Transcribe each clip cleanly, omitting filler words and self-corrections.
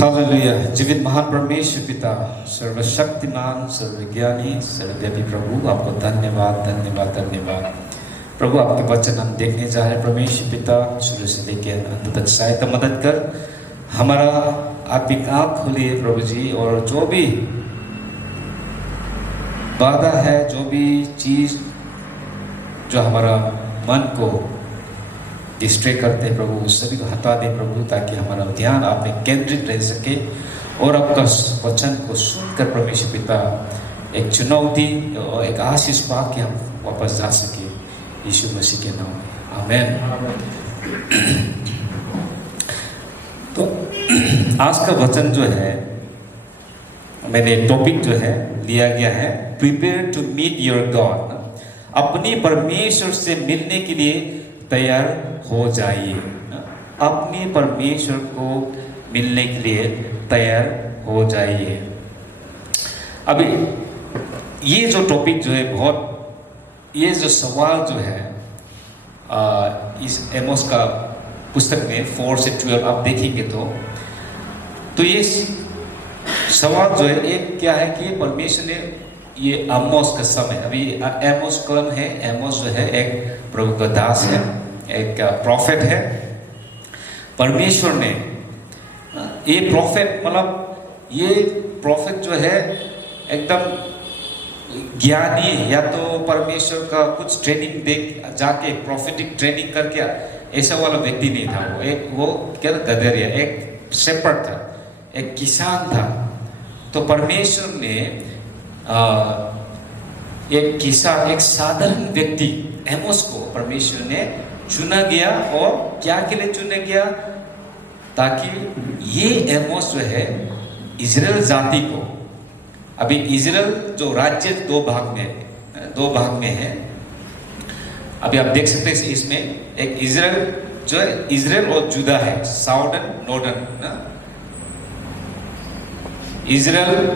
Hallelujah. जीवित महान परमेश्वर पिता, सर्वशक्तिमान, सर्वज्ञानी, सर्वव्यापी प्रभु, आपको धन्यवाद धन्यवाद धन्यवाद। प्रभु, आपके वचन हम देखने जा रहे हैं। परमेश्वर पिता, शुरू से लेकर अंत तक सहायता मदद कर, हमारा आत्मिक आँख खोलिए प्रभु जी। और जो भी बाधा है, जो भी चीज़ जो हमारा मन को डिस्ट्रे करते हैं प्रभु, उस सभी को हटा दे प्रभु, ताकि हमारा ध्यान आप में केंद्रित रह सके और आपका वचन को सुनकर परमेश्वर पिता एक चुनौती और एक आशीष पा के हम वापस जा सके, यीशु मसीह के नाम में आमेन। तो आज का वचन जो है, मैंने टॉपिक जो है लिया गया है, prepare to meet your God. अपनी परमेश्वर से मिलने के लिए तैयार हो जाइए। अपने परमेश्वर को मिलने के लिए तैयार हो जाइए। अभी ये जो टॉपिक जो है बहुत, ये जो सवाल जो है इस एमोस का पुस्तक में 4 से 12 आप देखेंगे तो ये सवाल जो है एक क्या है कि परमेश्वर ने ये आमोस का समय, अभी एमोस कौन है? एमोस जो है एक प्रभु का दास है, एक प्रॉफिट है। परमेश्वर ने ये प्रॉफिट, मतलब ये प्रॉफिट जो है एकदम ज्ञानी है, या तो परमेश्वर का कुछ ट्रेनिंग दे जाके प्रॉफिटिक ट्रेनिंग करके ऐसा वाला व्यक्ति नहीं था। वो क्या था? गदरिया, एक शेपर्ड था, एक किसान था। तो परमेश्वर ने एक किसान, एक साधारण व्यक्ति एमोस को परमेश्वर ने चुना गया। और क्या के लिए चुना गया? ताकि ये एमोस जो है इजराइल जाति को, अभी इजराइल जो राज्य दो भाग में है। अभी आप देख सकते हैं इसमें एक इजराइल जो है, इजराइल और जुदा है, साउदर्न नॉर्दर्न। इजराइल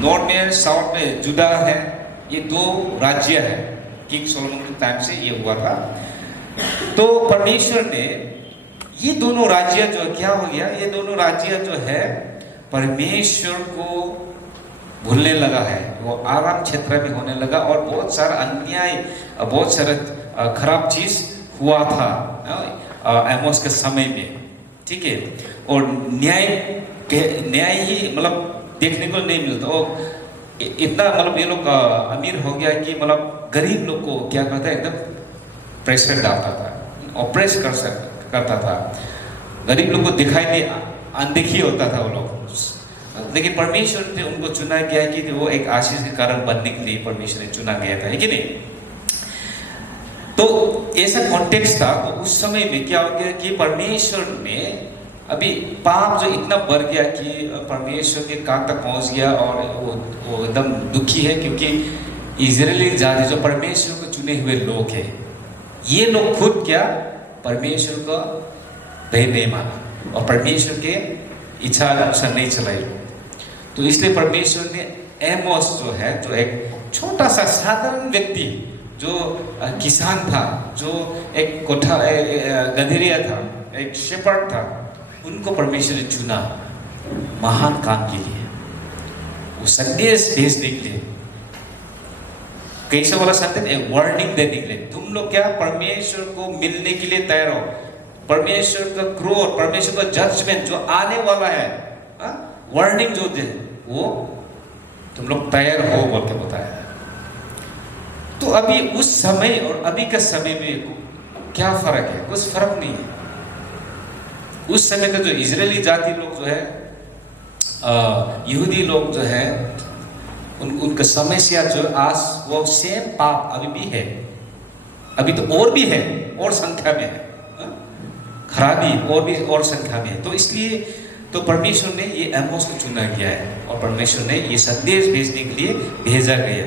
नॉर्थ में, साउथ में जुदा है। ये दो राज्य है, किंग सोलोमन के टाइम से ये हुआ था। तो परमेश्वर ने ये दोनों राज्य जो क्या हो गया, ये दोनों राज्य जो है परमेश्वर को भूलने लगा है। वो आराम क्षेत्र में होने लगा और बहुत सारा अन्याय, बहुत सारा खराब चीज हुआ था एमोस के समय में, ठीक है। और न्याय ही मतलब देखने को नहीं मिलता। और इतना मतलब ये लोग अमीर हो गया कि मतलब गरीब लोग को क्या करता है, एकदम प्रेशर डालता था, ऑपरेस करता था। गरीब लोग को दिखाई नहीं, अनदेखी होता था वो लोग। लेकिन परमेश्वर ने उनको चुना गया कि वो एक आशीष के कारण बनने के लिए परमेश्वर ने चुना गया था, है कि नहीं? तो ऐसा कॉन्टेक्स्ट था। तो उस समय में क्या हो गया कि परमेश्वर ने, अभी पाप जो इतना बढ़ गया कि परमेश्वर के कान तक पहुंच गया, और वो एकदम दुखी है, क्योंकि इजरायली जाति जो परमेश्वर को चुने हुए लोग हैं, ये लोग खुद क्या परमेश्वर को दया नहीं माना और परमेश्वर के इच्छा अनुसार नहीं चलाई। तो इसलिए परमेश्वर ने एमोस जो है, जो एक छोटा सा साधारण व्यक्ति, जो किसान था, जो एक गधेरिया था, एक शेपर्ड था, उनको परमेश्वर ने चुना महान काम के लिए, वो संदेश भेजने के लिए। कैसे वाला संदेश? एक वार्निंग देने के लिए, तुम लोग क्या परमेश्वर को मिलने के लिए तैयार हो। परमेश्वर का क्रोध, परमेश्वर का जजमेंट जो आने वाला है, वार्निंग जो दे, वो तुम लोग तैयार हो बोल के बताया। तो अभी उस समय और अभी के समय में क्या फर्क है? कुछ फर्क नहीं है। उस समय का जो इजरायली जाति लोग जो है, यहूदी लोग जो है, उनका समस्या जो आज वो सेम पाप अभी भी है, अभी तो और भी है, और संख्या में है, खराबी और भी और संख्या में है। तो इसलिए तो परमेश्वर ने ये एमोस को चुना गया है, और परमेश्वर ने ये संदेश भेजने के लिए भेजा गया।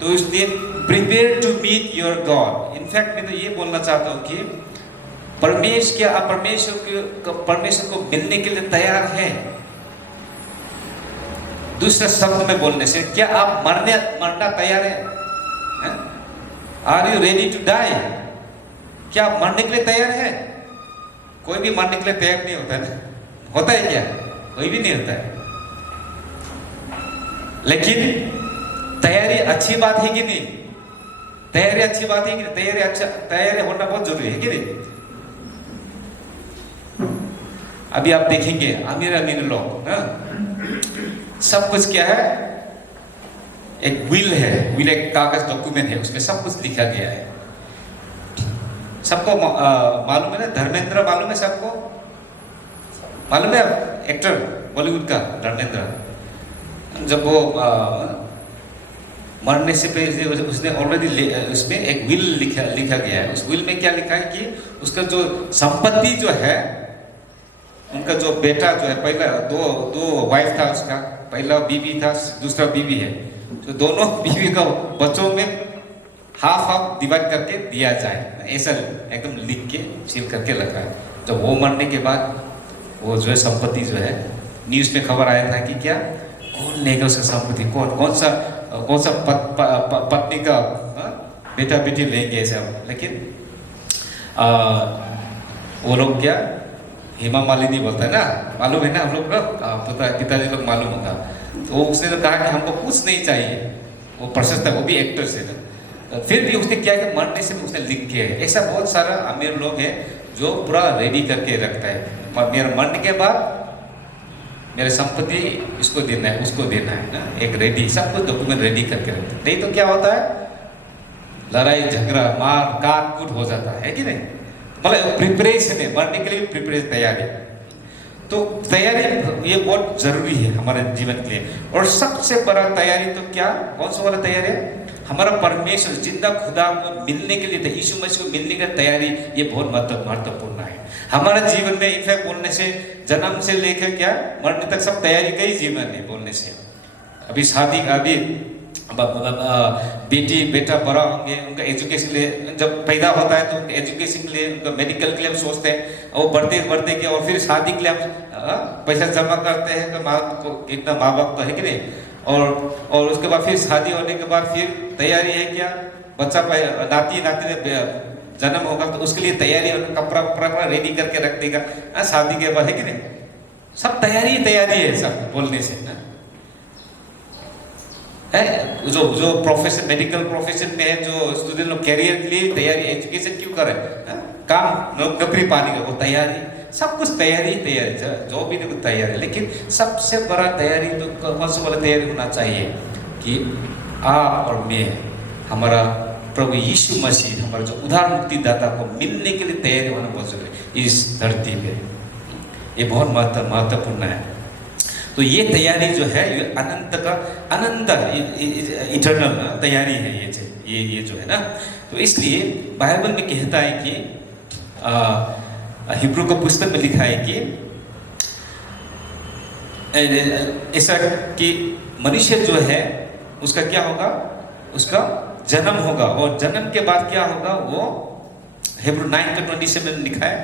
तो इसलिए prepare to meet your God. In fact मैं तो ये बोलना चाहता हूँ कि परमेश्वर को मिलने के लिए तैयार है। दूसरे शब्द में बोलने से, क्या आप मरना तैयार है? Are you ready to die? क्या मरने के लिए तैयार है? कोई भी मरने के लिए तैयार नहीं होता है, होता है क्या? कोई भी नहीं होता है। लेकिन तैयारी अच्छी बात है कि नहीं? तैयारी अच्छी बात है कि नहीं? तैयारी होना बहुत जरूरी है कि नहीं? अभी आप देखेंगे अमीर अमीर लोग ना, सब कुछ क्या है, एक विल है, विल एक कागज डॉक्यूमेंट है, उसमें सब कुछ लिखा गया है। सबको मालूम है ना, धर्मेंद्र मालूम है सबको? मालूम है एक्टर बॉलीवुड का धर्मेंद्र, जब वो मरने से पहले उसने ऑलरेडी उसमें एक विल लिखा गया है। उस विल में क्या लिखा है कि उसका जो संपत्ति जो है, उनका जो बेटा जो है, पहला दो वाइफ था उसका, पहला बीवी था, दूसरा बीवी है, तो दोनों बीवी का बच्चों में हाफ डिवाइड करके दिया जाए, ऐसा एकदम लिख के सील करके रखा है। जब वो मरने के बाद वो जो है संपत्ति जो है, न्यूज़ में खबर आया था कि क्या कौन लेगा उसका संपत्ति, कौन सा पत्नी का बेटा बेटी लेंगे ऐसा। लेकिन वो लोग क्या, हेमा मालिनी बोलता है ना, मालूम है ना हम लोग का पिताजी लोग मालूम होगा, तो उसने तो कहा कि हमको कुछ नहीं चाहिए। वो प्रशस्त है, वो भी एक्टर से था, फिर भी उसने क्या किया, मरने से उसने लिख के, ऐसा बहुत सारा अमीर लोग हैं जो पूरा रेडी करके रखता है, मेरा मरने के बाद मेरे संपत्ति इसको देना है, उसको देना है ना, एक रेडी सब कुछ डॉक्यूमेंट रेडी करके रखते हैं। नहीं तो क्या होता है, लड़ाई झगड़ा मार काट कूट हो जाता है कि नहीं? मतलब प्रिपरेशन है, मरने के लिए भी प्रिपरेशन, तैयारी। तो तैयारी ये बहुत जरूरी है हमारे जीवन के लिए। और सबसे बड़ा तैयारी तो क्या, कौन सा वाला तैयारी है, हमारा परमेश्वर जिंदा खुदा को मिलने के लिए, यीशु मसीह को मिलने का तैयारी, ये बहुत महत्वपूर्ण है हमारे जीवन में। इनफैक्ट बोलने से जन्म से लेकर क्या मरने तक सब तैयारी का ही जीवन है बोलने से। अभी शादी का भी बेटी बेटा बड़ा होंगे, उनका एजुकेशन के लिए, जब पैदा होता है तो उनका एजुकेशन के लिए, उनका मेडिकल के लिए हम सोचते हैं, और बढ़ते के और फिर शादी के लिए हम पैसा जमा करते हैं, तो माँ को इतना माँ बाप तो है कि नहीं, और उसके बाद फिर शादी होने के बाद फिर तैयारी है क्या, बच्चा नाती जन्म होगा तो उसके लिए तैयारी, कपड़ा रेडी करके रख देगा शादी के बाद, है कि नहीं? सब तैयारी है सब बोलने से ना। है जो प्रोफेशन, मेडिकल प्रोफेशन में है, जो स्टूडेंट लोग कैरियर के लिए तैयारी, एजुकेशन क्यों करें, काम नौकरी पाने का वो तैयारी, सब कुछ तैयारी जो भी कुछ तैयारी। लेकिन सबसे बड़ा तैयारी तो कौन सा वाला तैयारी होना चाहिए कि आप और मैं, हमारा प्रभु यीशु मसीह, हमारा जो उद्धार मुक्तिदाता को मिलने के लिए तैयारी होना बहुत जरूरी है इस धरती पे। ये बहुत महत्वपूर्ण है। तो ये तैयारी जो है, ये अनंत इटर्नल तैयारी है ये जो है ना। तो इसलिए बाइबल में कहता है कि हिब्रू का पुस्तक में लिखा है कि ऐसा कि मनुष्य जो है उसका क्या होगा, उसका जन्म होगा, और जन्म के बाद क्या होगा, वो हिब्रू 9:27 लिखा है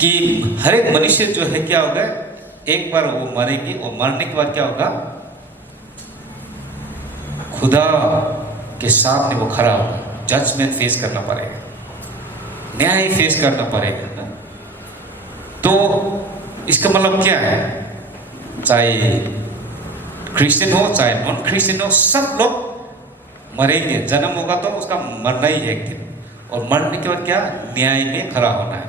कि हर एक मनुष्य जो है क्या होगा, एक बार वो मरेंगे, और मरने के बाद क्या होगा, खुदा के सामने वो खड़ा होगा, जजमेंट फेस करना पड़ेगा, न्याय फेस करना पड़ेगा ना। तो इसका मतलब क्या है, चाहे क्रिश्चियन हो चाहे नॉन क्रिश्चियन हो, सब लोग मरेंगे, जन्म होगा तो उसका मरना ही है एक दिन, और मरने के बाद क्या, न्याय में खड़ा होना है।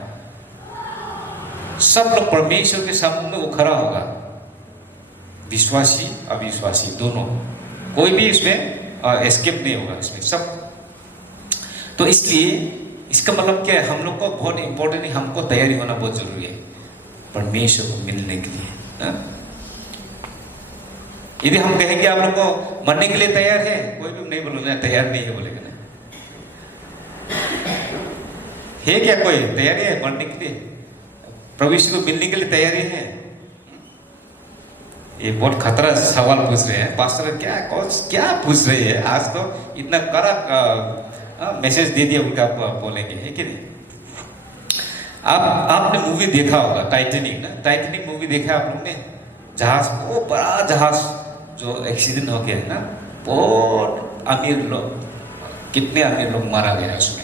सब लोग परमेश्वर के सामने में वो खड़ा होगा, विश्वासी अविश्वासी दोनों, कोई भी इसमें एस्केप नहीं होगा इसमें सब। तो इसलिए इसका मतलब क्या है, हम लोग को बहुत इंपॉर्टेंट है, हमको तैयारी होना बहुत जरूरी है परमेश्वर को मिलने के लिए। यदि हम कहेंगे आप लोग को मरने के लिए तैयार है, कोई भी नहीं बोलेगा तैयार नहीं है, बोलेगा ना, है क्या कोई तैयारी है मरने के लिए, प्रभु यीशु को मिलने के लिए तैयारी है? ये बहुत खतरा सवाल पूछ रहे हैं पास्टर, क्या पूछ रहे हैं, आज तो इतना कड़ा मैसेज दे दिया उनका, आप बोलेंगे, है कि नहीं? आपने मूवी देखा होगा टाइटैनिक ना, टाइटैनिक मूवी देखा आप लोग ने, जहाज, वो बड़ा जहाज जो एक्सीडेंट हो गया है ना, बहुत अमीर लोग, कितने अमीर लोग मारा गया उसमें।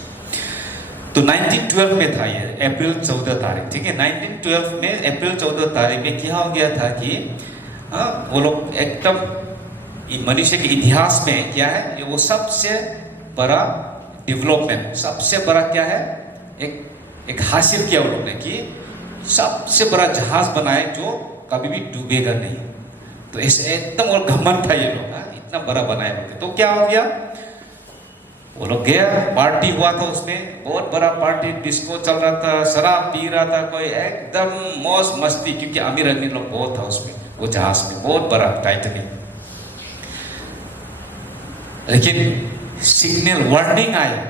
तो 1912 में था ये, अप्रैल 14 तारीख, ठीक है। 1912 में अप्रैल 14 तारीख में क्या हो गया था कि वो लोग एकदम मनुष्य के इतिहास में क्या है, ये वो सबसे बड़ा डेवलपमेंट, सबसे बड़ा क्या है, एक हासिल किया वो लोग ने कि सबसे बड़ा जहाज बनाए जो कभी भी डूबेगा नहीं। तो ऐसे एकदम और घमंड था ये लोग, इतना बड़ा बनाए होते। तो क्या हो गया, वो लोग गया, पार्टी हुआ था उसमें, बहुत बड़ा पार्टी, डिस्को चल रहा था, शराब पी रहा था कोई, एकदम मौज मस्ती, क्योंकि अमीर अमीर लोग बहुत था उसमें, वो जहाज में बहुत बड़ा टाइटैनिक। लेकिन सिग्नल वार्निंग आया,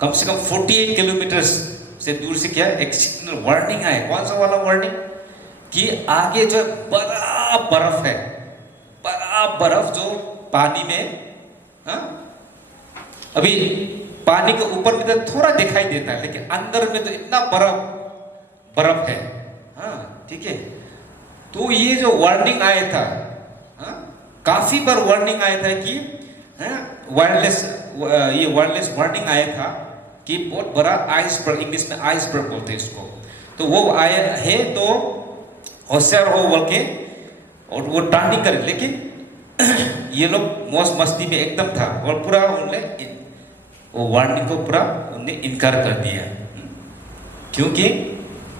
कम से कम 48 किलोमीटर से दूर से क्या एक सिग्नल वार्निंग आया। कौन सा वाला वार्निंग, कि आगे जो बड़ा बर्फ है, बड़ा बर्फ जो पानी में, अभी पानी के ऊपर में तो थोड़ा दिखाई देता है, लेकिन अंदर में तो इतना बर्फ है, ठीक है। तो ये जो वार्निंग आया था, काफी बार वार्निंग आया था कि वायरलेस वार्निंग आया था कि बहुत बड़ा आइसबर्ग, इंग्लिश में आइसबर्ग बोलते हैं इसको। तो वो आया है, तो होशियार हो बोल के और वो टर्निंग करे, लेकिन ये लोग मौज मस्ती में एकदम था और पूरा उन्होंने वो वार्निंग को पूरा उन्होंने इनकार कर दिया, क्योंकि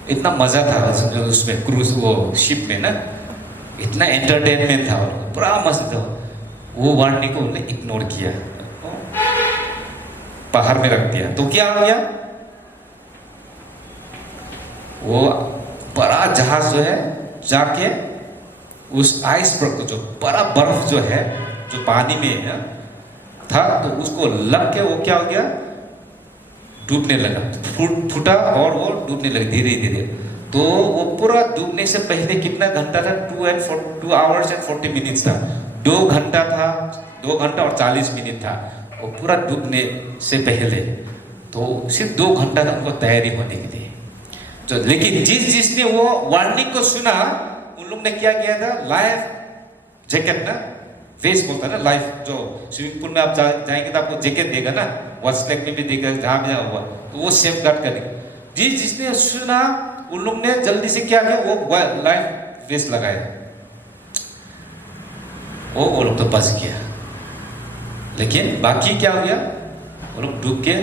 इतना मजा था उसमें, क्रूज वो शिप में ना, इतना एंटरटेनमेंट था, पूरा मस्त था। वो वार्निंग को उन्होंने इग्नोर किया, बाहर में रख दिया। तो क्या हो गया, वो बड़ा जहाज जो है जाके उस आइसबर्ग को, जो बड़ा बर्फ जो है जो पानी में था, तो उसको लग के वो क्या हो गया, डूबने लगा, फूटा और वो डूबने लगा धीरे धीरे। तो वो पूरा डूबने से पहले कितना घंटा था, 2 hours and 40 minutes था, 2 घंटा था, 2 घंटा और 40 मिनट था वो पूरा डूबने से पहले। तो सिर्फ 2 घंटा था उनको तैयारी होने के लिए। तो लेकिन जिसने वो वार्निंग को सुना, उन लोग ने क्या किया था, लाइफ जैकेट ना, वेस्ट बोलता है ना, लाइफ जो स्विमिंग पूल में आप जाएंगे तो आपको जैकेट देगा ना, वास्टलेक में भी देगा, जहाँ भी हुआ तो वो सेफ गार्ड करेगा। जिसने सुना, उन लोग ने जल्दी से क्या किया, वो लाइफ वेस्ट लगाया, वो लोग तो बच गया। लेकिन बाकी क्या हो गया, वो लोग डूब के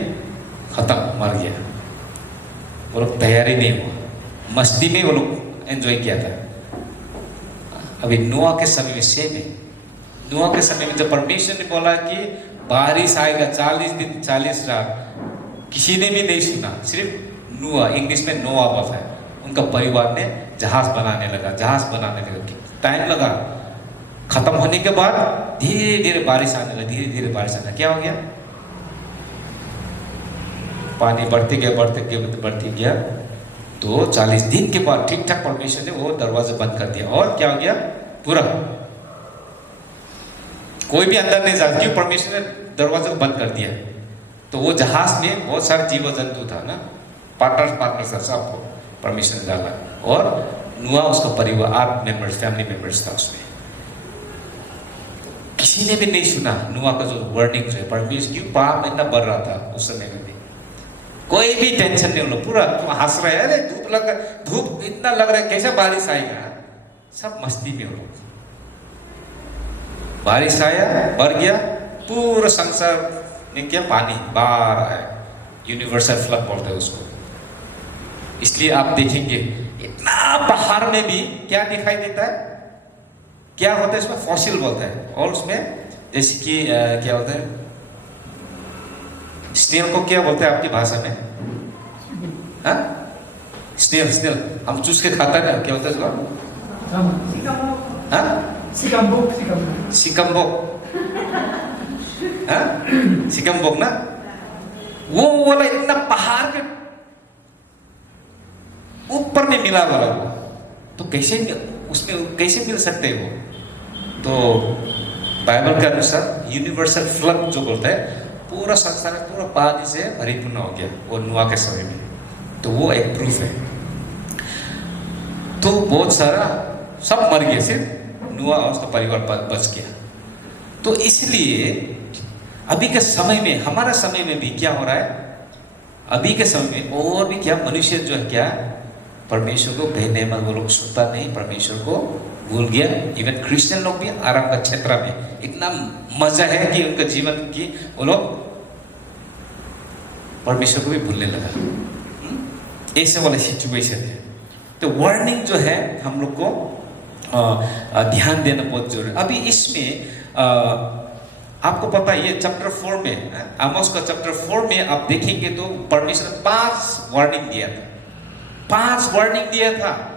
खत्म, मर गया। वो लोग तैयारी नहीं हुआ, मस्ती में वो लोग एंजॉय किया था। अभी नोआ के समय में सेम है। नोआ के समय में जब परमेश्वर ने बोला कि बारिश आएगा 40 दिन 40 रात, किसी ने भी नहीं सुना, सिर्फ नोआ, इंग्लिश में नोआ बोलता है, उनका परिवार ने जहाज बनाने लगा। टाइम लगा, खत्म होने के बाद धीरे धीरे बारिश आने लगा, धीरे धीरे बारिश आना। क्या हो गया, पानी बढ़ते गया। तो 40 दिन के बाद ठीक ठाक परमेश्वर ने वो दरवाजा बंद कर दिया, और क्या हो गया, पूरा कोई भी अंदर नहीं जा, क्यों, परमेश्वर ने दरवाजा को बंद कर दिया। तो वो जहाज में बहुत सारे जीव जंतु था ना, पार्टनर्स था, सबको परमेश्वर ने डाला, और नोआ उसका परिवार 8 मेंबर्स, फैमिली मेंबर्स था उसमें। किसी ने भी नहीं सुना नोआ का जो वार्निंग है, परमेश्वर क्यों पाप इतना बढ़ रहा था उस समय में भी, कोई भी टेंशन नहीं। लोग पूरा हंस रहे हैं, अरे धूप इतना लग रहा है, कैसे बारिश आएगा, सब मस्ती में। लोग बारिश आया, भर गया, पूरा संसार में क्या, पानी बाहर आया, यूनिवर्सल फ्लड बोलते हैं उसको। इसलिए आप देखेंगे इतना पहाड़ में भी क्या दिखाई देता है, क्या होता है, इसमें फॉसिल बोलता है, और उसमें जैसे कि क्या होता है, स्नेल को क्या बोलते हैं आपकी भाषा में, स्नेल हम चूस के खाता है, क्या होता है सिकम्बोक ना, वो वाला इतना पहाड़ के ऊपर में मिला वाला वो, तो कैसे उसमें कैसे मिल सकते हैं वो। तो बाइबल के अनुसार यूनिवर्सल फ्लड जो बोलता है, पूरा संसार पूरा पानी से परिपूर्ण हो गया वो नोआ के समय में। तो वो एक प्रूफ है। तो बहुत सारा सब मर गए, सिर्फ नोआ और उसका परिवार बच गया। तो इसलिए अभी के समय में, हमारा समय में भी क्या हो रहा है, अभी के समय में और भी क्या मनुष्य जो है क्या परमेश्वर को कहने में वो लोग सुनता नहीं, परमेश्वर को भूल गया। इवन क्रिश्चियन लोग भी आराम का क्षेत्र में इतना मजा है कि उनका जीवन की वो लोग परमेश्वर को भी भूलने लगा। ऐसे वाला सिचुएशन है। तो वार्निंग जो है हम लोग को ध्यान देना बहुत जरूरी है। अभी इसमें आपको पता है ये चैप्टर 4 में, आमोस का चैप्टर 4 में आप देखेंगे तो परमेश्वर ने 5 वार्निंग दिया था। 5 वार्निंग दिया था।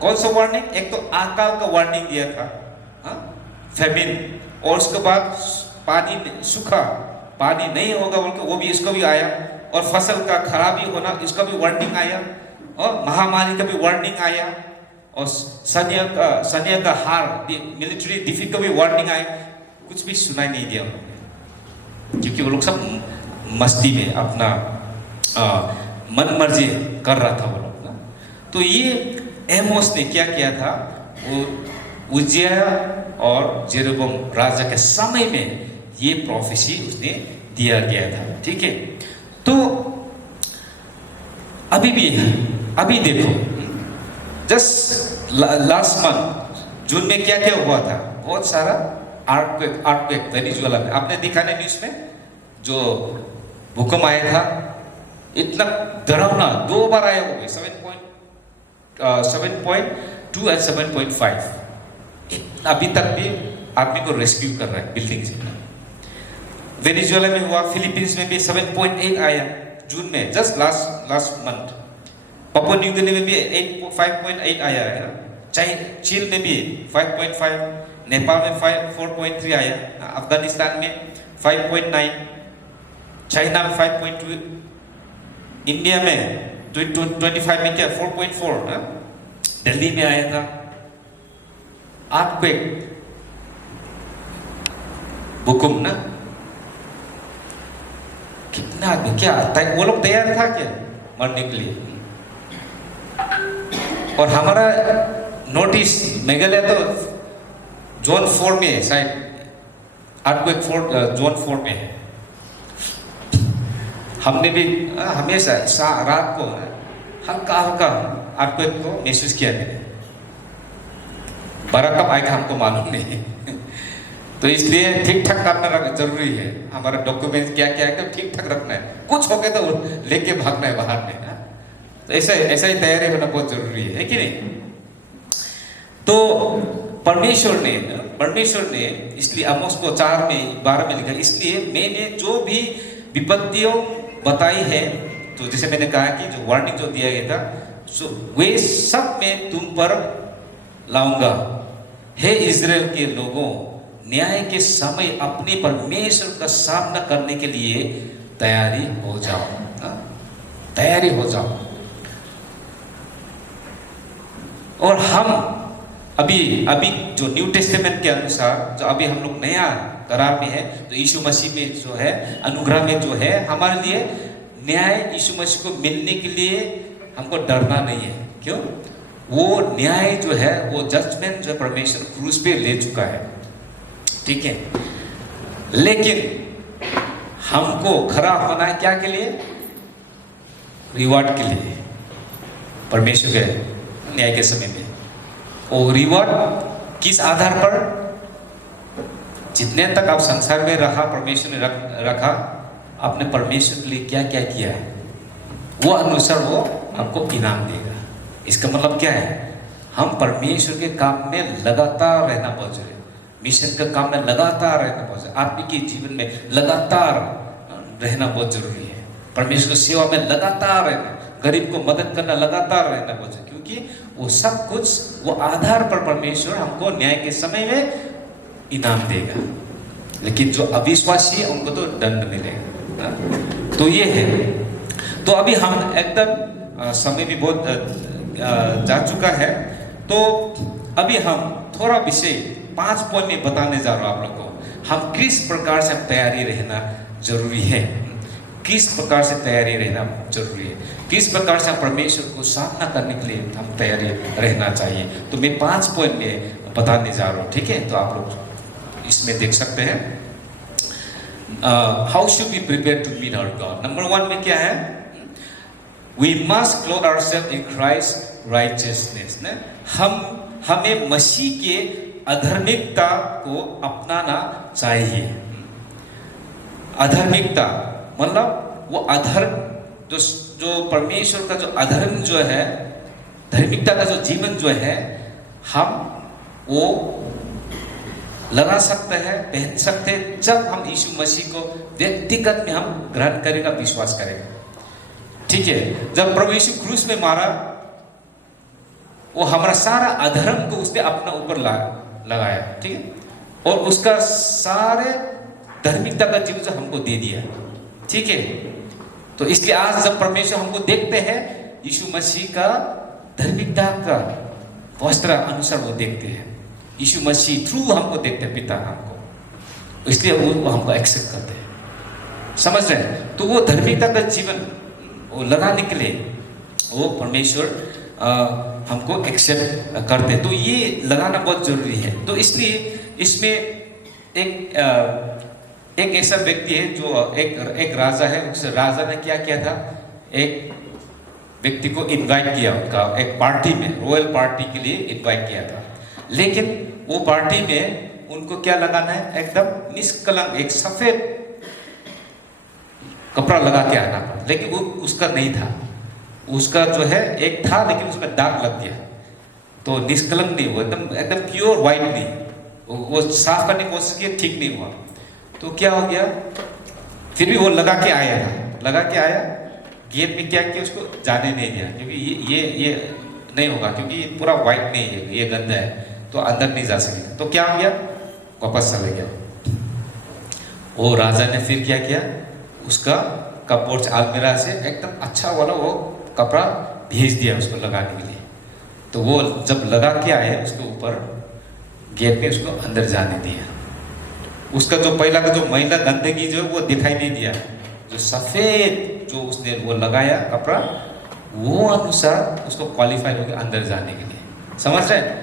कौन सा वार्निंग? एक तो अकाल का वार्निंग दिया था, फेमिन, और उसके बाद पानी सूखा, पानी नहीं होगा बोलकर वो भी इसको भी आया, और फसल का खराबी होना इसका भी वार्निंग आया, और महामारी का भी वार्निंग आया, और सैन्य का हार, मिलिट्री डिफीट का भी वार्निंग आया। कुछ भी सुनाई नहीं दिया उन्होंने, क्योंकि वो लोग सब मस्ती में अपना मन मर्जी कर रहा था वो लोग ना। तो ये एमोस ने क्या किया था, वो उज्जिया और जेरोबोम राजा के समय में ये प्रोफेसी उसने दिया गया था। ठीक है, तो अभी देखो, जस्ट लास्ट मंथ जून में क्या क्या हुआ था, बहुत सारा अर्थक्वेक वेनेजुएला में आपने दिखा ना न्यूज में, जो भूकंप आया था, इतना डरावना 2 बार आया हुआ, 7.2 और 7.5। अभी तक भी आदमी को रेस्क्यू कर रहा है बिल्डिंग से। वेनेजुएला में हुआ, फिलीपींस में भी 7.8 आया जून में, just last month. Papua New Guinea में भी 5.8 आया है, चीन में भी 5.5, नेपाल में 4.3 आया, अफगानिस्तान में 5.9, चाइना में 5.2, इंडिया में 25 में क्या 4.4, दिल्ली में आया था। अर्थक्वेक, भूकंप ना, कितना आदमी क्या वो लोग तैयार था क्या मरने के लिए? और हमारा नोटिस मेघालय तो जोन 4 में है, शायद अर्थक्वेक 4 जोन 4 में है। हमने भी हमेशा रात को हल्का हल्का अर्थक्वेक को महसूस किया है। बड़ा कब आएगा हमको मालूम नहीं तो इसलिए ठीक ठाक करना जरूरी है। हमारा डॉक्यूमेंट क्या क्या है ठीक ठाक रखना है, कुछ हो गया तो लेके भागना है बाहर में ना। तो ऐसा ही तैयारी होना बहुत जरूरी है कि नहीं? तो परमेश्वर ने इसलिए आमोस को 4:12 में लिखा, इसलिए मैंने जो भी विपत्तियों बताई है, तो जैसे मैंने कहा कि जो वार्निंग जो दिया गया था, वे सब मैं तुम पर लाऊंगा। हे इज़राइल के लोगों, न्याय के समय अपने परमेश्वर का सामना करने के लिए तैयारी हो जाओ, तैयारी हो जाओ। और हम अभी जो न्यू टेस्टामेंट के अनुसार, जो अभी हम लोग नया करार में है, तो यीशु मसीह में जो है अनुग्रह में जो है हमारे लिए न्याय यीशु मसीह को मिलने के लिए हमको डरना नहीं है। क्यों? वो न्याय जो है, वो जजमेंट जो परमेश्वर क्रूस पे ले चुका है। ठीक है, लेकिन हमको खड़ा होना है क्या के लिए? रिवार्ड के लिए, परमेश्वर के न्याय के समय में। और रिवार्ड किस आधार पर? जितने तक आप संसार में रहा, परमेश्वर ने रखा, आपने परमेश्वर के लिए क्या क्या किया है, वो अनुसार वो आपको इनाम देगा। इसका मतलब क्या है? हम परमेश्वर के काम में लगातार रहना बहुत जरूरी है। मिशन के काम में लगातार रहना बहुत जरूरी है। आपके जीवन में लगातार रहना बहुत जरूरी है। परमेश्वर की सेवा में लगातार रहना, गरीब को मदद करना लगातार रहना बहुत जरूरी, क्योंकि वो सब कुछ वो आधार पर परमेश्वर हमको न्याय के समय में इनाम देगा। लेकिन जो अविश्वासी है उनको तो दंड मिलेगा। तो ये है। तो अभी हम एकदम समय भी बहुत जा चुका है, तो अभी हम थोड़ा विषय 5 पॉइंट में बताने जा रहा हूँ आप लोग को। हम किस प्रकार से तैयारी रहना जरूरी है, किस प्रकार से तैयारी रहना जरूरी है, किस प्रकार से परमेश्वर को सामना करने के लिए हम तैयारी रहना चाहिए। तो मैं 5 पॉइंट में बताने जा रहा हूँ। ठीक है, तो आप लोग इसमें देख सकते हैं। How should be prepare to meet our God. Number 1 में क्या है? We must clothe ourselves in Christ's righteousness. ना हमें मसीह के अधर्मिकता को अपनाना चाहिए। अधर्मिकता मतलब वो अधर्म जो परमेश्वर का जो अधर्म जो है, धार्मिकता का जो जीवन जो है, हम वो लगा सकते हैं, पहन सकते हैं जब हम यीशु मसीह को व्यक्तिगत में हम ग्रहण करेगा, विश्वास करेगा। ठीक है, जब प्रभु यीशु क्रूस में मारा, वो हमारा सारा अधर्म को उसने अपना ऊपर लगाया, ठीक है, और उसका सारे धार्मिकता का जीवन जो हमको दे दिया, ठीक है। तो इसलिए आज जब परमेश्वर हमको देखते हैं, यीशु मसीह का धार्मिकता का वस्त्र अनुसार वो देखते हैं, यीशु मसीह थ्रू हमको देखते हैं, पिता हमको, इसलिए वो हमको एक्सेप्ट करते हैं, समझ रहे हैं। तो वो धार्मिकता का जीवन वो लगाने के लिए वो परमेश्वर हमको एक्सेप्ट करते हैं। तो ये लगाना बहुत जरूरी है। तो इसलिए इसमें एक ऐसा व्यक्ति है जो एक राजा है, उस राजा ने क्या किया था, एक व्यक्ति को इनवाइट किया, उनका एक पार्टी में, रॉयल पार्टी के लिए इनवाइट किया था। लेकिन वो पार्टी में उनको क्या लगाना है, एकदम निष्कलंक एक सफेद कपड़ा लगा के आना पड़ा, लेकिन वो उसका नहीं था, उसका जो है एक था लेकिन उसमें दाग लग गया, तो निष्कलंक नहीं हुआ, एकदम प्योर व्हाइट नहीं, वो साफ करने की कोशिश की, ठीक नहीं हुआ। तो क्या हो गया, फिर भी वो लगा के आया, गेट में क्या किया, उसको जाने नहीं दिया, क्योंकि ये नहीं होगा, क्योंकि ये पूरा व्हाइट नहीं है, ये गंदा है, तो अंदर नहीं जा सकेगा। तो क्या हो गया, वापस चले गया। वो राजा ने फिर क्या किया, उसका कपबोर्ड अलमीरा से एकदम अच्छा वाला वो कपड़ा भेज दिया उसको लगाने के लिए। तो वो जब लगा के आए, उसके ऊपर गेट में उसको अंदर जाने दिया। उसका जो पहला का जो मैला गंदगी जो है वो दिखाई नहीं दिया, जो सफेद जो उसने वो लगाया कपड़ा, वो अनुसार उसको क्वालिफाई हो गया अंदर जाने के लिए, समझ रहे।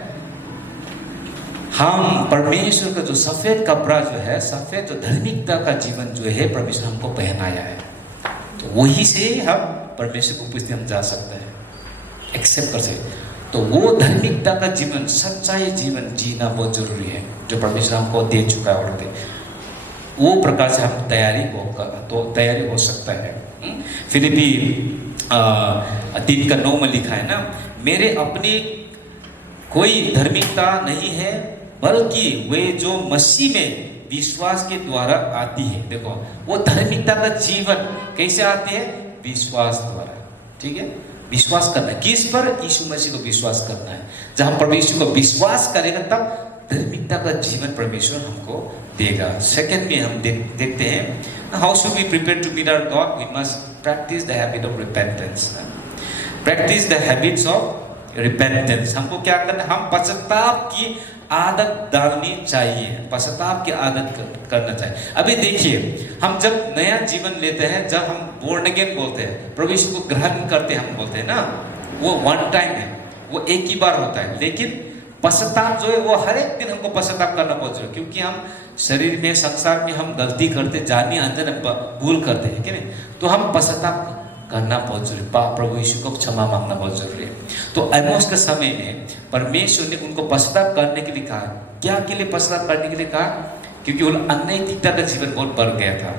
हम परमेश्वर का जो सफेद कपड़ा जो है, सफेद जो धार्मिकता का जीवन जो है परमेश्वर हमको पहनाया है, तो वही से हम परमेश्वर को उपस्थित हम जा सकते हैं, एक्सेप्ट कर सकते। तो वो धार्मिकता का जीवन, सच्चाई जीवन जीना बहुत जरूरी है, जो परमेश्वर हमको दे चुका है ऑलरेडी। वो प्रकार से हम तैयारी हो सकता है। फिलिपी 3:9 में लिखा है ना, मेरे अपनी कोई धार्मिकता नहीं है, बल्कि वे जो मसीह में विश्वास के द्वारा आती है। देखो वो धार्मिकता का जीवन कैसे आती है, विश्वास द्वारा, ठीक है। विश्वास करना किस पर, यीशु मसीह को विश्वास करना है। जब हम परमेश्वर को विश्वास करेगा तब धार्मिकता का जीवन परमेश्वर हमको देगा। सेकंड में हम देखते हैं, how should we prepare to meet our God, we must practice the habit of repentance. Practice the habits of repentance. हमको क्या करना है, हम पश्चाताप की आदत डालनी चाहिए, पश्चाताप की आदत करना चाहिए। अभी देखिए, हम जब नया जीवन लेते हैं, जब हम बोर्न अगेन बोलते हैं, प्रभु यीशु को ग्रहण करते हैं, हम बोलते हैं ना, वो वन टाइम है, वो एक ही बार होता है। लेकिन पश्चाताप जो है वो हर एक दिन हमको पश्चाताप करना बहुत जरूरी है, क्योंकि हम शरीर में, संसार में हम गलती करते, जाने अनजाने भूल करते हैं कि नहीं। तो हम पश्चाताप करना बहुत जरूरी, प्रभु यीशु को क्षमा मांगना बहुत जरूरी है। तो आमोस के समय में परमेश्वर ने उनको पश्चाताप करने के लिए कहा। क्या के लिए पश्चाताप करने के लिए कहा, क्योंकि वो अनैतिकता का जीवन बहुत बढ़ गया था,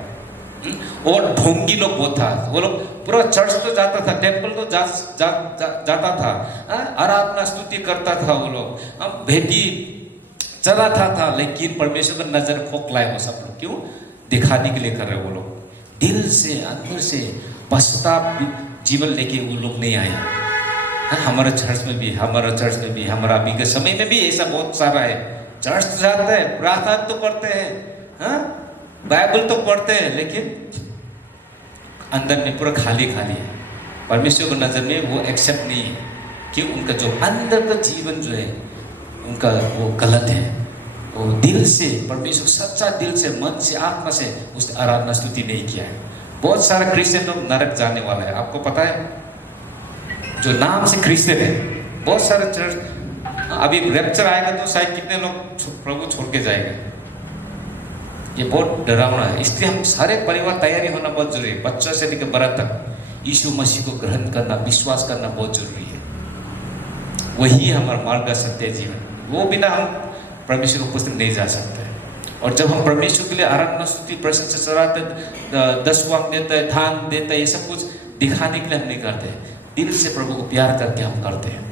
और ढोंगी लोग बहुत था। वो लोग पूरा चर्च तो जाता था, टेम्पल तो जाता था, आराधना स्तुति करता था, वो लोग भेटी चलाता था, लेकिन परमेश्वर का नजर खोखलाए वो सब लोग। क्यों, दिखाने के लिए कर रहे वो लोग, दिल से अंदर से पश्चाताप जीवन लेके वो लोग नहीं आए। हमारे चर्च में भी हमारा अभी के समय में भी ऐसा बहुत सारा है। चर्च जाते हैं, प्रार्थना तो करते हैं, बाइबल तो पढ़ते हैं, लेकिन अंदर में पूरा खाली है। परमेश्वर की नजर में वो एक्सेप्ट नहीं है, कि उनका जो अंदर का जीवन जो है उनका वो गलत है। वो दिल से परमेश्वर, सच्चा दिल से, मन से, आत्मा से उसने आराधना स्तुति नहीं किया है। बहुत सारा क्रिश्चियन लोग नरक जाने वाला है, आपको पता है, जो नाम से क्रिश्चियन है। बहुत सारे चर्च, अभी रैप्चर आएगा तो शायद कितने लोग प्रभु छोड़ के जाएंगे, ये बहुत डरावना है। इसलिए हम सारे परिवार तैयारी होना बहुत जरूरी है, बच्चों से लेकर बड़ा तक। यीशु मसीह को ग्रहण करना, विश्वास करना बहुत जरूरी है। वही हमारा मार्ग सत्य जीवन, वो बिना हम परमेश्वर को पुस्तक नहीं जा सकते। और जब हम परमेश्वर के लिए आराधना स्तुति प्रशंसा चढ़ाते, दसवां देते हैं, दान देते हैं, ये सब कुछ दिखाने के लिए हम नहीं करते, दिल से प्रभु को प्यार करके हम करते हैं।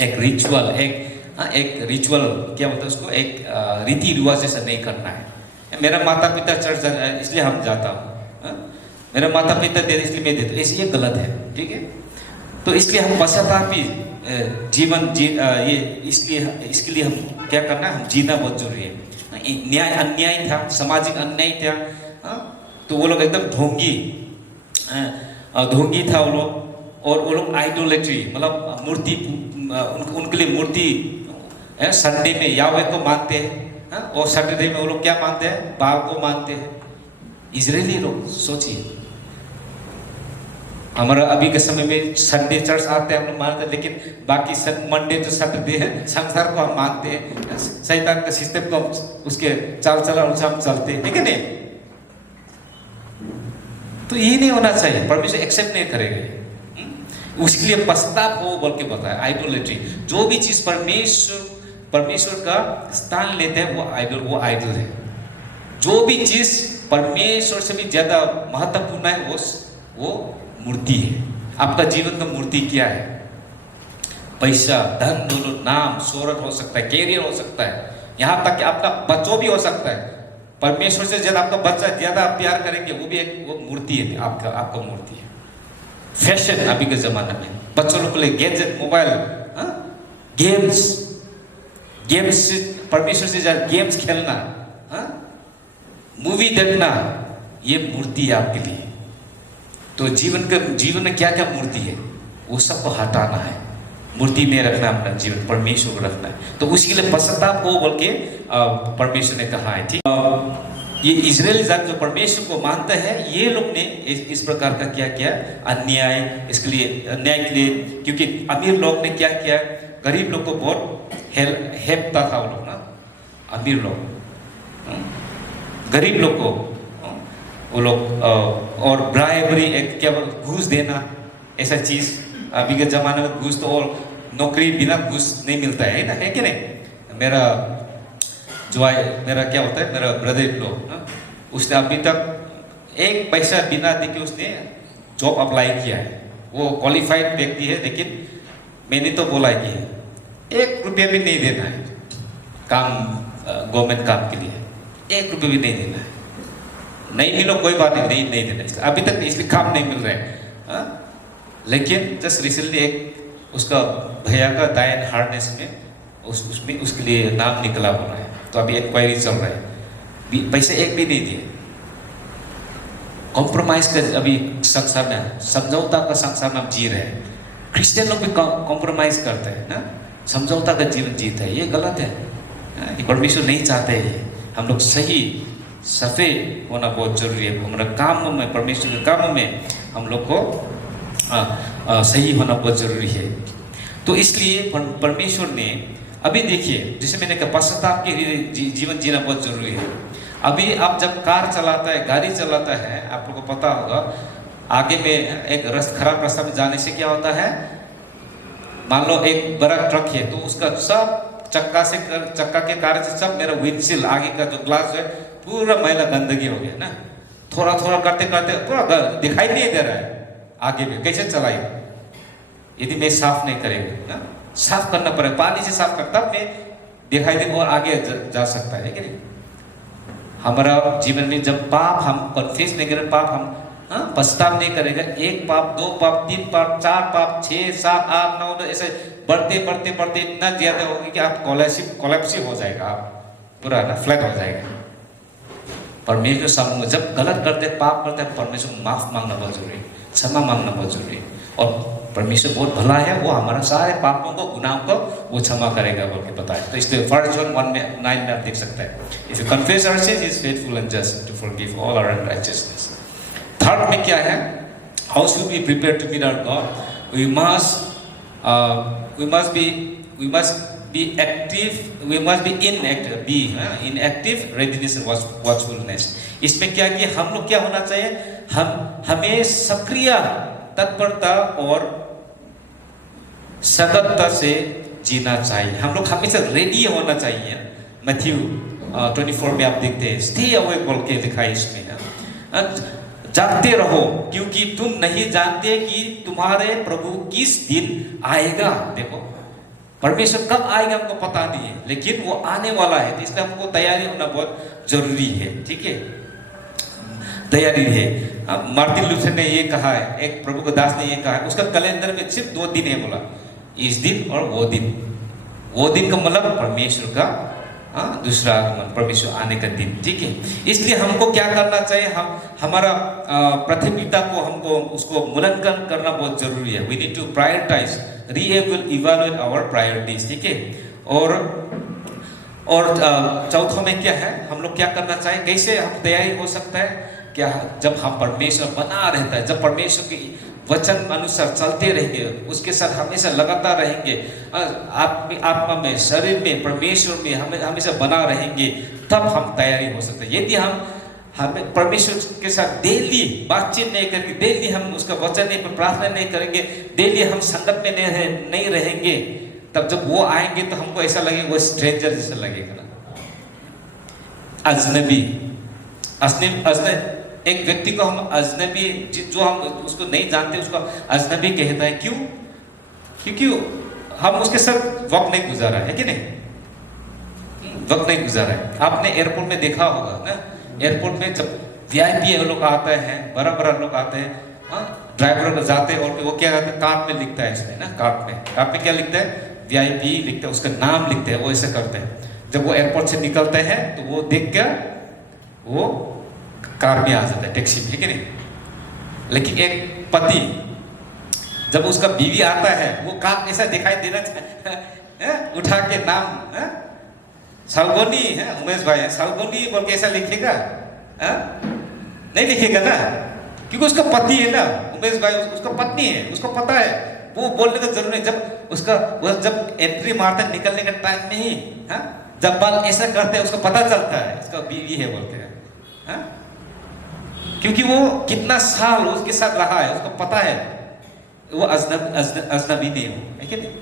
एक रिचुअल, एक रिचुअल क्या बोलते हैं उसको, एक रीति रिवाज जैसा नहीं करना है। मेरा माता पिता चर्च इसलिए हम जाता हूँ, मेरा माता पिता दे इसलिए मैं देता हूँ, ऐसे ये गलत है, ठीक है। तो इसलिए हम पश्चातापी जीवन ये इसके लिए हम क्या करना है, हम जीना बहुत जरूरी है। न्याय अन्याय था, सामाजिक अन्याय था, तो वो लोग एकदम ढोंगी था वो लोग। और वो लोग आइडोलेट्री मतलब मूर्ति, उनके लिए मूर्ति, संडे में यावे को मानते हैं, और सैटरडे में वो लोग क्या मानते हैं, बाल को मानते हैं। इजरायली लोग सोचिए, हमारा अभी के समय में संडे चर्च आते हैं, हम लोग मानते हैं, लेकिन बाकी मंडे तो सैटरडे है, संसार को हम मानते हैं, शैतान का सिस्टम को हम उसके चाल चला हम चलते हैं, ठीक है नहीं। तो ये नहीं होना चाहिए, परमेश्वर एक्सेप्ट नहीं करेगा। उसके लिए पश्चाताप हो बोल के बताया। आइडोलेट्री, जो भी चीज परमेश्वर का स्थान लेते हैं वो आइडल है। जो भी चीज परमेश्वर से भी ज्यादा महत्वपूर्ण है वो मूर्ति है। आपका जीवन का मूर्ति क्या है? पैसा, धन, दौलत, नाम, शोहरत हो सकता है, कैरियर हो सकता है, यहाँ तक कि आपका बच्चों भी हो सकता है। परमेश्वर से ज्यादा आपका बच्चा ज्यादा प्यार करेंगे, वो भी वो मूर्ति है, आपका मूर्ति है। फैशन अभी के जमाने में बच्चों लोग के लिए गैजेट, मोबाइल, गेम्स परमेश्वर से ज्यादा गेम्स खेलना, मूवी देखना, ये मूर्ति है आपके लिए। तो जीवन में क्या क्या मूर्ति है वो सबको हटाना है। मूर्ति नहीं रखना अपना जीवन, परमेश्वर को रखना है। तो उसके लिए पश्चाताप हो बोल के परमेश्वर ने कहा है, ठीक। ये इजराइल जात जो परमेश्वर को मानता है, ये लोग ने इस प्रकार का क्या किया, अन्याय, इसके लिए अन्याय के लिए, क्योंकि अमीर लोग ने क्या किया, गरीब लोग को बहुत हेल्पता था वो लोग ना। अमीर लोग गरीब लोग को वो लोग और ब्राइबरी, एक क्या घूस देना, ऐसा चीज अभी के जमाने में घूस तो, और नौकरी बिना घूस नहीं मिलता है ना, है कि नहीं। मेरा क्या होता है, मेरा ब्रदर लोग उसने अभी तक एक पैसा बिना दे के उसने जॉब अप्लाई किया है। वो क्वालिफाइड व्यक्ति है, लेकिन मैंने तो बोला कि 1 रुपया भी नहीं देना है काम, गवर्नमेंट काम के लिए 1 रुपया भी नहीं देना है। नहीं मिलो कोई बात नहीं देना, अभी तक इसलिए काम नहीं मिल रहा है। लेकिन जस्ट रिसेंटली एक उसका भैया का दायन हार्डनेस में उसमें उसके लिए नाम निकला हो रहा है, तो अभी इंक्वायरी चल रहा है। पैसे एक भी नहीं दिए, कॉम्प्रोमाइज कर, अभी संसार में समझौता का संसार में हम जी रहे हैं। क्रिश्चियन लोग भी कॉम्प्रोमाइज करते हैं ना, समझौता का जीवन जीते हैं, ये गलत है। परमेश्वर नहीं चाहते हैं। हम लोग सही सफेद होना बहुत जरूरी है। हमारे काम में, परमेश्वर के काम में हम लोग को सही होना बहुत जरूरी है। तो इसलिए परमेश्वर ने, अभी देखिए जैसे मैंने कहा, पश्चाताप के जीवन जीना बहुत जरूरी है। अभी आप जब कार चलाता है, गाड़ी चलाता है, आप लोगों को पता होगा, आगे में एक खराब रास्ता में जाने से क्या होता है, मान लो एक बड़ा ट्रक है, तो उसका सब चक्का के कारण से सब मेरा विंडशील्ड आगे का जो ग्लास है पूरा मैला गंदगी हो गया ना। थोड़ा थोड़ा करते करते पूरा दिखाई नहीं दे रहा है आगे में, कैसे चलाए यदि मैं साफ नहीं करेगा ना। साफ करना पड़ेगा, पानी से साफ करता मैं दिखाई दे और आगे जा सकता है कि नहीं। हमारा जीवन में जब पाप हम कन्फेस नहीं करें, पाप हम पछताव नहीं करेगा, 1 पाप 2 पाप 3 पाप 4 पाप 6 7 8 9 ऐसे बढ़ते बढ़ते बढ़ते इतना ज्यादा होगी कि आप कोलैप्सिव हो जाएगा, आप पूरा ना फ्लैट हो जाएगा। परमेश्वर सामने जब गलत करते, पाप करते, परमेश्वर को माफ मांगना बहुत जरूरी है, क्षमा मांगना बहुत जरूरी है। और परमेश्वर बहुत भला है, वो हमारे सारे पापों को, गुनाहों को वो क्षमा करेगा बोल के बताया। तो इसलिए 1 जॉन 1:9 में आप देख सकते हैं, if you confess our sins, he is faithful and just to forgive all our unrighteousness. Third में क्या है, how should we prepare to meet our God. We must be active, we must be in active readiness and watchfulness। इसमें क्या कि हम लोग क्या होना चाहिए, हमें सक्रियता तत्परता और सतर्कता से जीना चाहिए। हम लोग हमेशा रेडी होना चाहिए। मैथ्यू 24 में आप देखते हैं, स्टे अवेक बोल के लिखा है इसमें। जागते रहो, क्योंकि तुम नहीं जानते कि तुम्हारे प्रभु किस दिन आएगा। देखो, परमेश्वर कब आएगा हमको पता नहीं है, लेकिन वो आने वाला है, तो इसलिए हमको तैयारी होना बहुत जरूरी है। ठीक है, तैयारी है। मार्टिन लूथर ने ये कहा है, एक प्रभु का दास ने ये कहा है, उसका कैलेंडर में सिर्फ 2 दिन है, बोला इस दिन और वो दिन। वो दिन का मतलब परमेश्वर का दूसरा आगमन, परमेश्वर आने का दिन। ठीक है, इसलिए हमको क्या करना चाहिए, हम हमारा प्राथमिकता को हमको उसको मूल्यांकन करना बहुत जरूरी है। We need to prioritise, evaluate our priorities. ठीक है, और चौथा में क्या है, हम लोग क्या करना चाहिए, कैसे हम तैयारी हो सकता है, क्या जब हम परमेश्वर बना रहता है, जब परमेश्वर के वचन अनुसार चलते रहेंगे, उसके साथ हमेशा लगातार रहेंगे, आत्मा में, शरीर में, परमेश्वर में हमेशा बना रहेंगे, तब हम तैयारी हो सकते हैं। यदि हम परमेश्वर के साथ डेली बातचीत नहीं करेंगे, डेली हम उसका वचन नहीं, प्रार्थना नहीं करेंगे, डेली हम संगत में नहीं रहेंगे, तब जब वो आएंगे तो हमको ऐसा लगेगा वो स्ट्रेंजर जैसा लगेगा ना, अजनबी। एक व्यक्ति को हम अजनबी, जो हम उसको नहीं जानते उसको अजनबी कहता है। क्यों? क्योंकि हम उसके साथ वक्त नहीं गुजारा है कि नहीं, वक्त नहीं गुजारा है। आपने एयरपोर्ट में देखा होगा ना, एयरपोर्ट में जब वीआईपी लोग आते हैं, बड़ा लोग आते हैं, ड्राइवर जाते हैं, और वो क्या करते हैं, कार्ड में लिखता है इसमें ना, कार्ड में क्या लिखता है, वीआईपी लिखता है, उसका नाम लिखते हैं, वो ऐसा करते हैं। जब वो एयरपोर्ट से निकलते हैं तो वो देख कर वो कार में आ जाता है, टैक्सी में, है कि नहीं। लेकिन एक पति जब उसका बीवी आता है, वो कार ऐसा दिखाई देना चाहिए, उठा के नाम सालगोनी है, उमेश भाई सालगोनी बोल के ऐसा लिखेगा? नहीं लिखेगा ना, क्योंकि उसका पति है ना, उमेश भाई उसका पत्नी है, उसको पता है, वो बोलने का जरूर नहीं। जब एंट्री मारते निकलने का टाइम में ही, जब बात ऐसा करते हैं उसको पता चलता है उसका बीवी है बोलते हैं, क्योंकि वो कितना साल उसके साथ रहा है, उसको पता है वो अजनबी नहीं हो, है कि नहीं।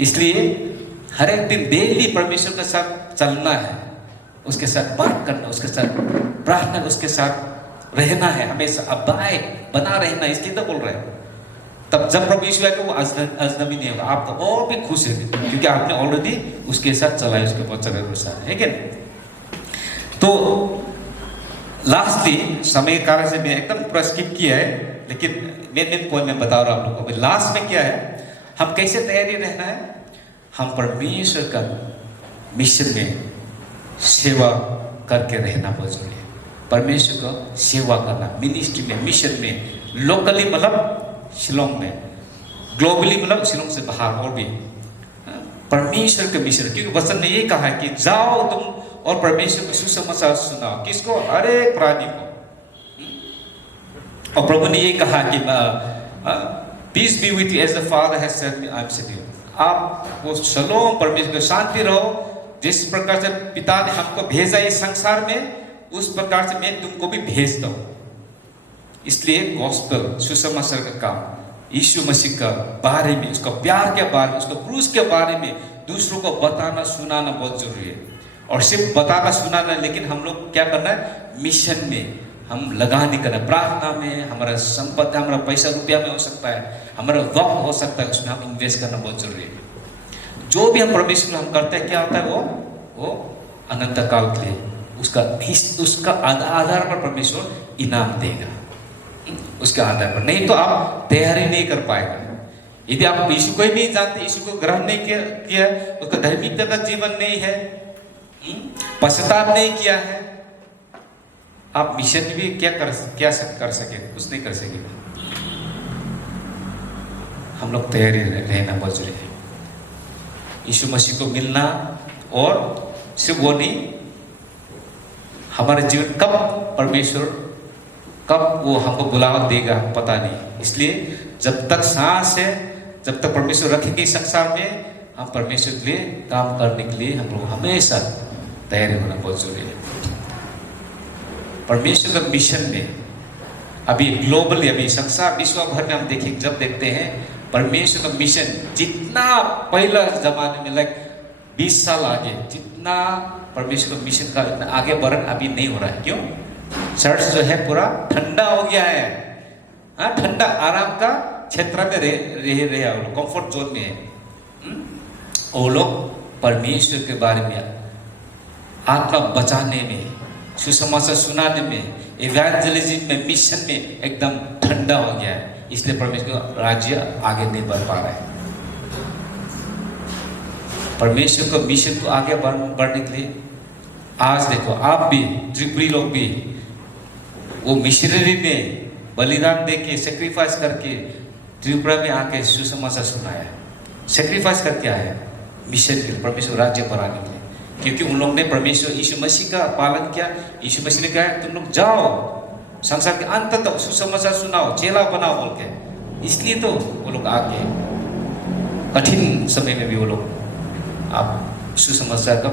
इसलिए हर एक दिन डेली परमेश्वर के साथ चलना है, उसके साथ बात करना, उसके साथ प्रार्थना, उसके साथ रहना है, हमेशा अबाय बना रहना, इसलिए तो बोल रहे हैं। तब जब प्रभु यीशु आएगा वो अजनबी नहीं होगा, आप तो और भी खुश है, क्योंकि आपने ऑलरेडी उसके साथ चला है, उसके वचन के अनुसार, है कि नहीं। तो लास्टली समय कारण से मैं एकदम पूरा स्किप किया है, लेकिन मेन पॉइंट में बता रहा हूं आप लोगों को। लास्ट में क्या है, हम कैसे तैयारी रहना है, हम परमेश्वर का मिशन में सेवा करके रहना बहुत जरूरी है। परमेश्वर का सेवा करना, मिनिस्ट्री में, मिशन में, लोकली मतलब शिलोंग में, ग्लोबली मतलब शिलोंग से बाहर और भी परमेश्वर का मिशन। क्योंकि वचन ने ये कहा है कि जाओ तुम और परमेश्वर को सुसमाचार सुनाओ, किसको? हर एक प्राणी को। और प्रभु ने ये कहा कि peace be with you as the Father has sent me, I am sent you. आप वो शलोम, परमेश्वर को शांति रहो, जिस प्रकार से पिता ने हमको भेजा इस संसार में, उस प्रकार से मैं तुमको भी भेजता हूं। इसलिए गॉस्पेल, सुसमाचार का काम, यीशु मसीह का बारे में, उसका प्यार के बारे में, उसका क्रूस के बारे में दूसरों को बताना सुनाना बहुत जरूरी है। और सिर्फ बताना सुनाना, लेकिन हम लोग क्या करना है, मिशन में हम लगाने करना, प्रार्थना में, हमारा संपत्ति, हमारा पैसा रुपया में हो सकता है, हमारा वक्त हो सकता है, उसमें हम इन्वेस्ट करना बहुत जरूरी है। जो भी हम परमेश्वर हम करते हैं, क्या होता है, वो अनंत काल के लिए उसका आधार पर परमेश्वर इनाम देगा, उसके आधार पर। नहीं तो आप तैयारी नहीं कर पाएगा। यदि आप यीशु को ही नहीं जानते, यीशु को ग्रहण नहीं किया, उसका धार्मिकता का जीवन नहीं है, पश्चाताप नहीं किया है, आप मिशन भी क्या कर सके, कुछ नहीं कर सके। हम लोग तैयारी रहना बहुत जरूरी है, यीशु मसीह को मिलना। और सिर्फ वो नहीं, हमारे जीवन कब परमेश्वर, कब वो हमको बुलावा देगा पता नहीं। इसलिए जब तक सांस है, जब तक परमेश्वर रखेंगे इस संसार में, हम परमेश्वर के लिए काम करने के लिए हम लोग हमेशा तैयारी होना बहुत जरूरी है। परमेश्वर का मिशन में अभी ग्लोबली, अभी संसार विश्व भर में हम देखें, जब देखते हैं परमेश्वर का मिशन जितना पहला जमाने में लाइक 20 साल आगे, जितना परमेश्वर का मिशन का इतना आगे बढ़न अभी नहीं हो रहा है। क्यों? चर्च जो है पूरा ठंडा हो गया है। हाँ, ठंडा आराम का क्षेत्र में रहे वो लोग, कंफर्ट जोन में है। वो लोग परमेश्वर के बारे में, आत्मा बचाने में, सुसमाचार सुनाने में, इवेंजलिज्म में, मिशन में एकदम ठंडा हो गया है। इसलिए परमेश्वर का राज्य आगे नहीं बढ़ पा रहा है। परमेश्वर का मिशन को आगे बढ़ने के लिए आज देखो, आप भी, त्रिपुरी लोग भी वो मिशनरी में बलिदान दे के, सेक्रीफाइस करके त्रिपुरा में आके सुसमाचार सुनाया। सेक्रीफाइस करके आया मिशन के लिए, परमेश्वर राज्य बढ़ाने के लिए। क्योंकि उन लोग ने परमेश्वर यीशु मसीह का पालन किया। यीशु मसीह ने कहा तुम लोग जाओ संसार के अंत तक सुसमाचार सुनाओ, चेला बनाओ बोल के। इसलिए तो वो लोग आगे कठिन समय में भी वो लोग आप सुसमाचार का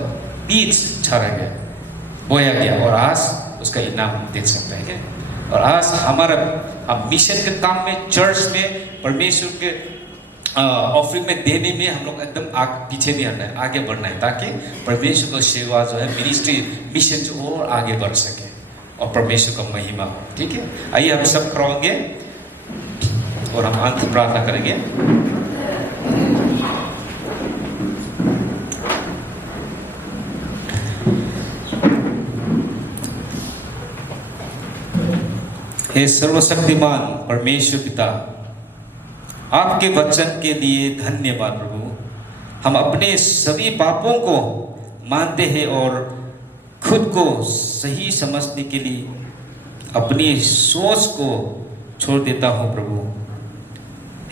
बीज छाड़ा गया, बोया गया, और आज उसका इनाम हम देख सकते हैं क्या? और आज हमारा हम मिशन के काम में, चर्च में, परमेश्वर के ऑफरिंग में देने में हम लोग एकदम पीछे नहीं हटना है, आगे बढ़ना है, ताकि परमेश्वर का सेवा जो है, मिनिस्ट्री, मिशन जो और आगे बढ़ सके और परमेश्वर का महिमा हो। ठीक है, आइए हम सब खड़े होंगे और हम अंत प्रार्थना करेंगे। हे सर्वशक्तिमान परमेश्वर पिता, आपके वचन के लिए धन्यवाद प्रभु। हम अपने सभी पापों को मानते हैं और खुद को सही समझने के लिए अपनी सोच को छोड़ देता हूँ प्रभु।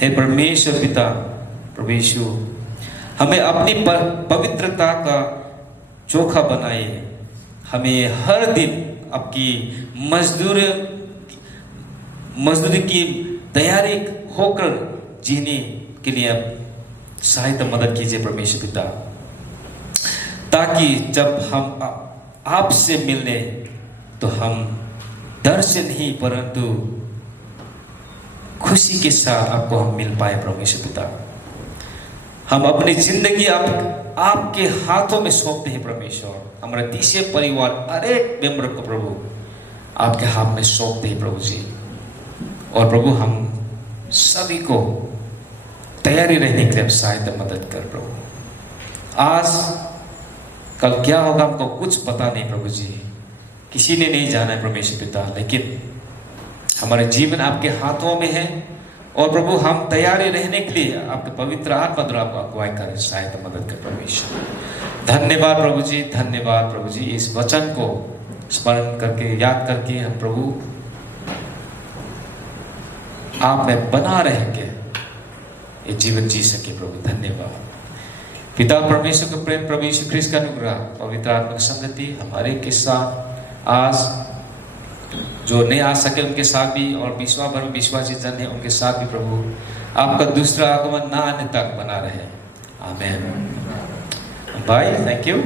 हे परमेश्वर पिता, प्रभु यीशु, हमें अपनी पवित्रता का चोखा बनाए। हमें हर दिन आपकी मजदूरी की तैयारी होकर जीने के लिए आप सहायता मदद कीजिए परमेश्वर पिता, ताकि जब हम आपसे मिलने तो हम डर से नहीं परंतु खुशी के साथ आपको हम मिल पाए परमेश्वर पिता। हम अपनी जिंदगी आपके हाथों में सौंपते हैं परमेश्वर। हमारे तीसरे परिवार हर एक मेंबर को प्रभु आपके हाथ में सौंपते हैं प्रभु जी। और प्रभु हम सभी को तैयारी रहने के लिए सहायता मदद कर प्रभु। आज कल क्या होगा हमको कुछ पता नहीं प्रभु जी, किसी ने नहीं जाना है परमेश्वर पिता, लेकिन हमारे जीवन आपके हाथों में है। और प्रभु हम तैयारी रहने के लिए आपके पवित्र आत्मा द्वारा आपको अगुवाई करें, सहायता मदद कर परमेश्वर। धन्यवाद प्रभु जी, धन्यवाद प्रभु जी। इस वचन को स्मरण करके, याद करके हम प्रभु आप में बना रहेंगे, ये जीवन जी सके प्रभु। धन्यवाद पिता परमेश्वर का प्रेम, प्रभु यीशु ख्रिस्त का अनुग्रह, पवित्र आत्मा की संगति हमारे के साथ आज जो नहीं आ सके उनके साथ भी, और विश्व भर में विश्वासी जन है उनके साथ भी प्रभु आपका दूसरा आगमन ना आने तक बना रहे। आमेन। Bye, thank you.